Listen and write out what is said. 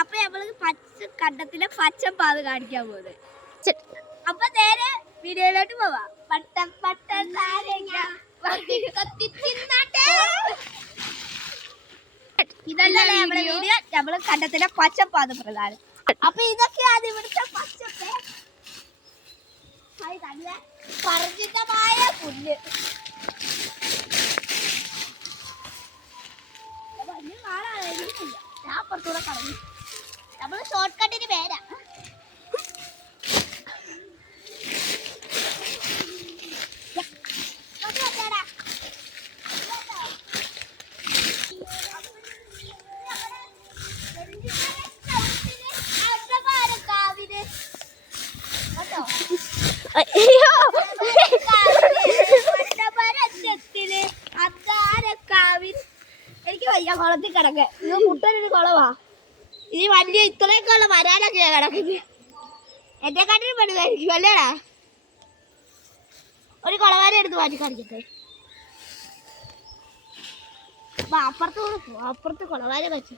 അപ്പൊ നമ്മള് കണ്ടത്തിലെ പച്ചപ്പാത് കാണിക്കാൻ പോകുന്നത്. അപ്പൊ നേരെ വീഡിയോയിലോട്ട് പോവാം. പട്ടം പട്ടം ഇതല്ലേ നമ്മുടെ വീഡിയോ. നമ്മള് കണ്ടത്തിലെ പച്ചപ്പാത് പ്രധാനം. അപ്പൊ ഇതൊക്കെയാണ് ഇവിടുത്തെ പച്ചപ്പ്. നല്ല പരിചിതമായ പുല്ല്. ഞാൻ അപ്പുറത്തൂടെ കളഞ്ഞു. നമ്മള് ഷോർട്ട് കട്ടിന് പേരാ. എനിക്ക് വയ്യ കുളത്തിൽ കിടക്ക്. ഇത് കുട്ടനൊരു കുളവാ. ഇനി വലിയ ഇത്രയൊക്കെ ഉള്ള വരാനൊക്കെയാ കിടക്കുന്നത്. എന്റെ കാട്ടിൽ പെടുന്നതായിരിക്കും അല്ലേടാ. ഒരു കുളവാര എടുത്ത് മാറ്റി കാണിക്കട്ടെ. അപ്പുറത്ത് കുളവാര വെച്ചു.